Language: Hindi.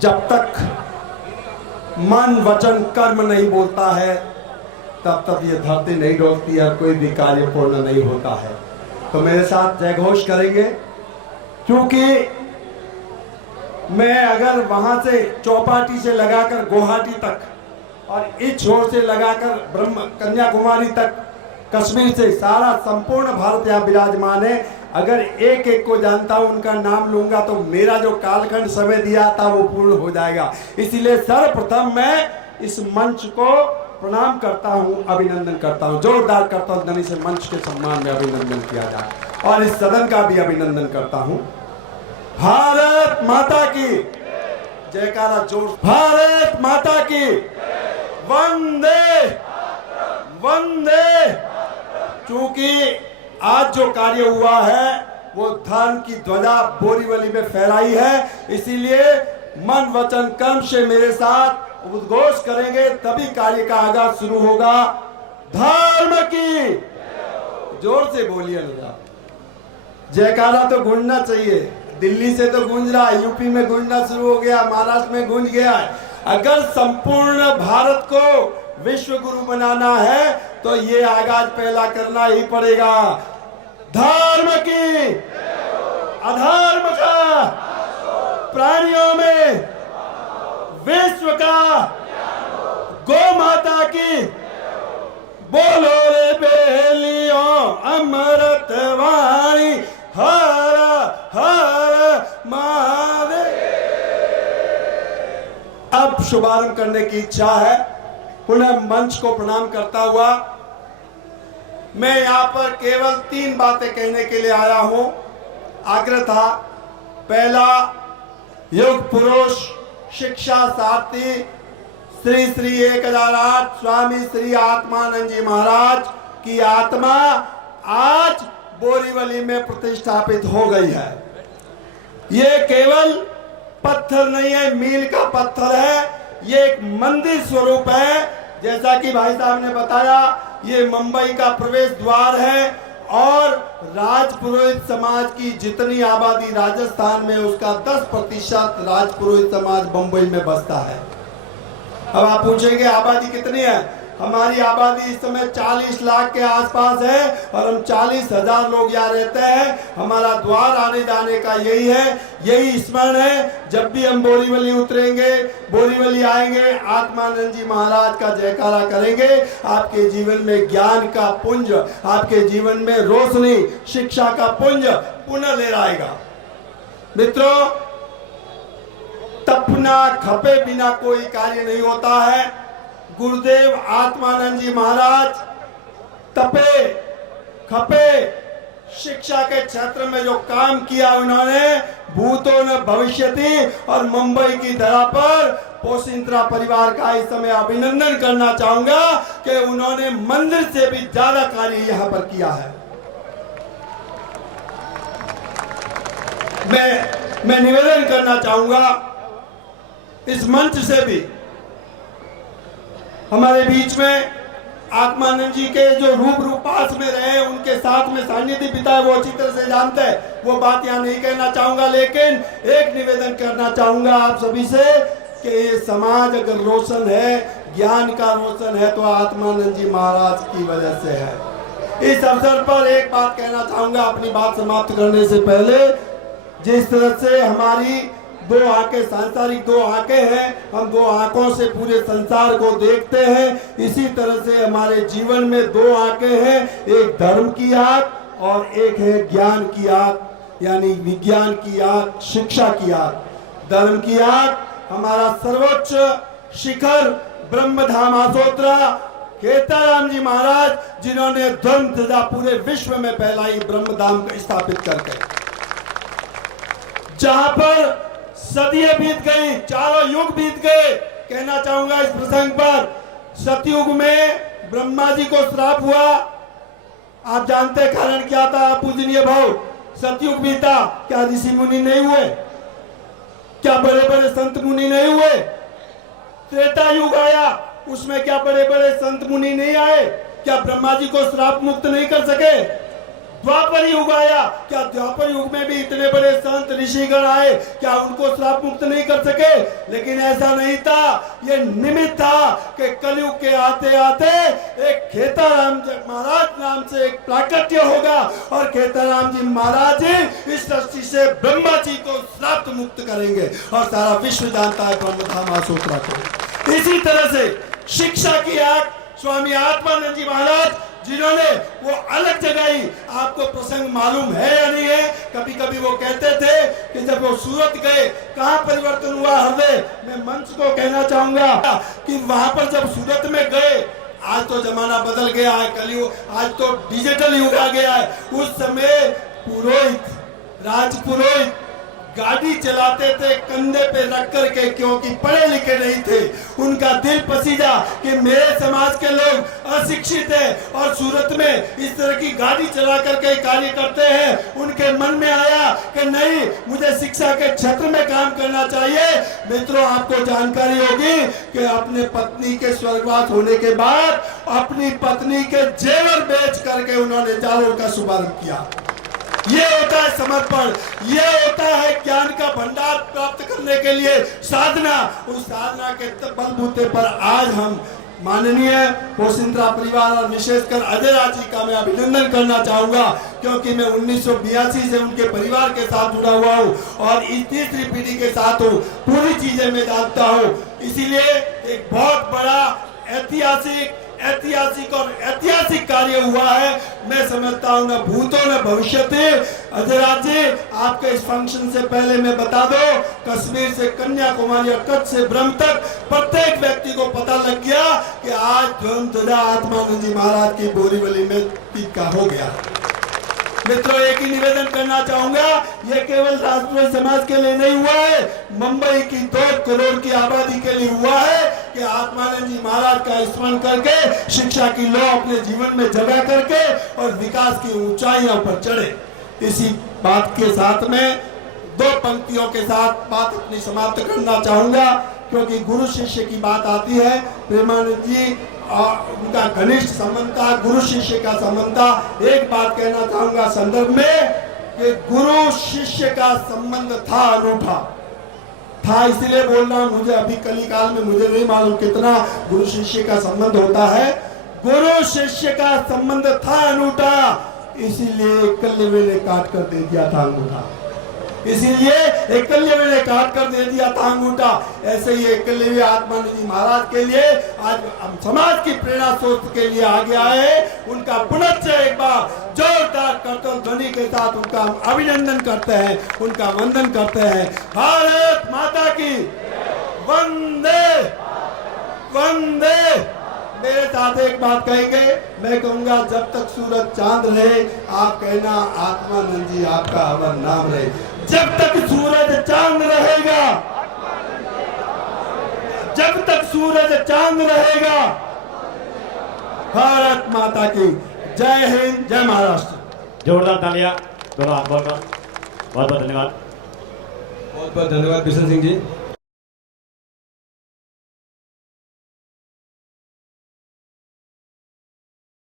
जब तक मन वचन कर्म नहीं बोलता है तब तक ये धरती नहीं डोलती है, कोई भी कार्य पूर्ण नहीं होता है। तो मेरे साथ जय घोष करेंगे, क्योंकि मैं अगर वहां से चौपाटी से लगाकर गुवाहाटी तक और इस छोर से लगाकर ब्रह्म कन्याकुमारी तक, कश्मीर से सारा संपूर्ण भारत यहाँ विराजमान है, अगर एक एक को जानता हूं, उनका नाम लूंगा तो मेरा जो कालखंड समय दिया था वो पूर्ण हो जाएगा। इसीलिए सर्वप्रथम मैं इस मंच को प्रणाम करता हूं, अभिनंदन करता हूं, जोरदार करता हूं ध्वनि से मंच के सम्मान में अभिनंदन किया जाए और इस सदन का भी अभिनंदन करता हूं। भारत माता की जयकारा जोर, भारत माता की वंदे वंदे। क्योंकि आज जो कार्य हुआ है वो धर्म की ध्वजा बोरीवली में फहराई है, इसीलिए मन वचन कर्म से मेरे साथ उद्घोष करेंगे तभी कार्य का आगाज शुरू होगा। धर्म की जोर से बोलिए ना, जयकारा तो गूंजना चाहिए। दिल्ली से तो गूंज रहा है, यूपी में गूंजना शुरू हो गया, महाराष्ट्र में गूंज गया है। अगर संपूर्ण भारत को विश्व गुरु बनाना है तो ये आगाज पहला करना ही पड़ेगा। धर्म की अधर्म का, प्राणियों में विश्व का, गौ माता की बोलो रे बेलियों अमृत वाणी, हर हर महादेव। अब शुभारंभ करने की इच्छा है। पुनः मंच को प्रणाम करता हुआ मैं यहां पर केवल 3 बातें कहने के लिए आया हूं। आग्रह था, पहला, युग पुरुष शिक्षा सारथी श्री श्री 1008 स्वामी श्री आत्मानंद जी महाराज की आत्मा आज बोरीवली में प्रतिष्ठापित हो गई है। ये केवल पत्थर नहीं है, मील का पत्थर है, ये एक मंदिर स्वरूप है। जैसा कि भाई साहब ने बताया, ये मुंबई का प्रवेश द्वार है और राजपुरोहित समाज की जितनी आबादी राजस्थान में, उसका 10% राजपुरोहित समाज मुंबई में बसता है। अब आप पूछेंगे आबादी कितनी है? हमारी आबादी इस समय 40 लाख के आसपास है और हम 40,000 लोग यहाँ रहते हैं। हमारा द्वार आने जाने का यही है, यही स्मरण है। जब भी हम बोरीवली उतरेंगे, बोरीवली आएंगे, आत्मानंद जी महाराज का जयकारा करेंगे। आपके जीवन में ज्ञान का पुंज, आपके जीवन में रोशनी, शिक्षा का पुंज पुनः ले आएगा। मित्रों, तपना खपे बिना कोई कार्य नहीं होता है। गुरुदेव आत्मानंद जी महाराज तपे खपे शिक्षा के क्षेत्र में जो काम किया उन्होंने, भूतो न भविष्यति, और मुंबई की धरा पर पोशिंत्रा परिवार का इस समय अभिनंदन करना चाहूंगा कि उन्होंने मंदिर से भी ज्यादा कार्य यहां पर किया है। मैं निवेदन करना चाहूंगा इस मंच से भी, हमारे बीच में आत्मानंद जी के जो रूप पास में रहे, उनके साथ में सानिध्य बिताए, वो अच्छी तरह से जानते हैं। वो बात यहाँ नहीं कहना चाहूंगा, लेकिन एक निवेदन करना चाहूंगा आप सभी से कि ये समाज अगर रोशन है, ज्ञान का रोशन है, तो आत्मानंद जी महाराज की वजह से है। इस अवसर पर एक बात कहना चाहूंगा अपनी बात समाप्त करने से पहले। जिस तरह से हमारी 2 आंखें, सांसारिक 2 आंखें हैं, हम 2 आंखों से पूरे संसार को देखते हैं, इसी तरह से हमारे जीवन में 2 आंखें हैं, एक धर्म की आंख और एक है ज्ञान की आंख, यानी विज्ञान की आंख, शिक्षा की आंख। धर्म की आंख हमारा सर्वोच्च शिखर ब्रह्मधाम आसोत्रा केताराम जी महाराज, जिन्होंने धर्म ध्वजा पूरे विश्व में फैलाई ब्रह्मधाम को स्थापित करके, जहां पर सदियां बीत गई, चारों युग बीत गए। कहना चाहूंगा इस प्रसंग पर, सतयुग में ब्रह्मा जी को श्राप हुआ। आप जानते कारण क्या था पूजनीय भाव? सतयुग बीता, क्या ऋषि मुनि नहीं हुए? क्या बड़े बड़े संत मुनि नहीं हुए? त्रेता युग आया, उसमें क्या बड़े बड़े संत मुनि नहीं आए? क्या ब्रह्मा जी को श्राप मुक्त नहीं कर सके? द्वापर युग आया, क्या द्वापर युग में भी इतने बड़े संत ऋषिगण आए, क्या उनको श्राप मुक्त नहीं कर सके? लेकिन ऐसा नहीं था, ये निमित्त था कि कलयुग के आते आते एक खेताराम जी महाराज नाम से एक प्राकट्य होगा और खेताराम जी महाराज इस सृष्टि से ब्रह्मा जी को श्राप मुक्त करेंगे और सारा विश्व जानता है ब्रह्मधाम सूत्र को। इसी तरह से शिक्षा की आग स्वामी आत्मानंद जी महाराज जिन्होंने वो अलग जगाई, आपको प्रसंग मालूम है या नहीं है? कभी कभी वो कहते थे कि जब वो सूरत गए, कहाँ परिवर्तन हुआ हृदय? मैं मंच को कहना चाहूंगा कि वहां पर जब सूरत में गए, आज तो जमाना बदल गया है, कलयुग, आज तो डिजिटल युग आ गया है। उस समय पुरोहित, राजपुरोहित गाड़ी चलाते थे कंधे पे रख करके, क्योंकि पढ़े लिखे नहीं थे। उनका दिल पसीजा कि मेरे समाज के लोग अशिक्षित है और सूरत में इस तरह की गाड़ी चला करके कार्य करते हैं। उनके मन में आया कि नहीं, मुझे शिक्षा के क्षेत्र में काम करना चाहिए। मित्रों, आपको जानकारी होगी कि अपने पत्नी के स्वर्गवास होने के बाद अपनी पत्नी के जेवर बेच करके उन्होंने जालोर का शुभारंभ किया। ये होता है समर्पण, ये होता है ज्ञान का भंडार प्राप्त करने के लिए साधना। उस साधना के बलबूते पर आज हम माननीय पोसिंद्रा परिवार और विशेषकर अजय राज जी का मैं अभिनंदन करना चाहूंगा, क्योंकि मैं 1982 से उनके परिवार के साथ जुड़ा हुआ हूँ और इस तीसरी पीढ़ी के साथ हूँ, पूरी चीजें मैं जानता हूँ। इसीलिए एक बहुत बड़ा ऐतिहासिक और ऐतिहासिक कार्य हुआ है। मैं समझता हूँ न भूतो न भविष्यति। अजय राज जी, आपके इस फंक्शन से पहले मैं बता दो, कश्मीर से कन्याकुमारी और कच्छ से ब्रह्म तक प्रत्येक व्यक्ति को पता लग गया कि आज ध्वजा आत्मानंद जी महाराज की बोरीवली में टीका हो गया। मित्रों, एक ही निवेदन करना चाहूंगा, ये केवल राष्ट्रीय समाज के लिए नहीं हुआ है, मुंबई की 2 करोड़ की आबादी के लिए हुआ है कि आत्मानंद जी महाराज का स्मरण करके शिक्षा की लौ अपने जीवन में जगा करके और विकास की ऊंचाइयों पर चढ़े। इसी बात के साथ में 2 पंक्तियों के साथ बात अपनी समाप्त करना चाहूंगा, क्योंकि गुरु शिष्य की बात आती है। प्रेमानंद जी और उनका घनिष्ठ संबंध था, गुरु शिष्य का संबंध था। एक बात कहना चाहूंगा संदर्भ में कि गुरु शिष्य का संबंध था अनूठा, था इसलिए बोल रहा हूं, मुझे अभी कलिकाल में मुझे नहीं मालूम कितना गुरु शिष्य का संबंध होता है। गुरु शिष्य का संबंध था अनूठा, इसीलिए एकलव्य ने काट कर दे दिया था अंगूठा। इसीलिए एकलव्य ने काट कर दे दिया था अंगूठा। ऐसे ही एकलव्य आत्मानंद जी महाराज के लिए आज हम समाज की प्रेरणा स्रोत के लिए आगे आए हैं। उनका पुनश्च एक बार जोरदार करतल ध्वनि के साथ उनका अभिनंदन करते हैं, उनका वंदन करते हैं। भारत माता की वंदे वंदे। मेरे साथ एक बात कहेंगे, मैं कहूंगा जब तक सूरज चांद रहे, आप कहना आत्मानंद जी आपका अमर नाम रहे। जब तक सूरज चांद रहेगा, जब तक सूरज चांद रहेगा। भारत माता की जय हिंद, जय महाराष्ट्र। जोरदार तालियां दोनों हाथ पर। बहुत बहुत धन्यवाद। बहुत बहुत धन्यवाद बिशन सिंह जी।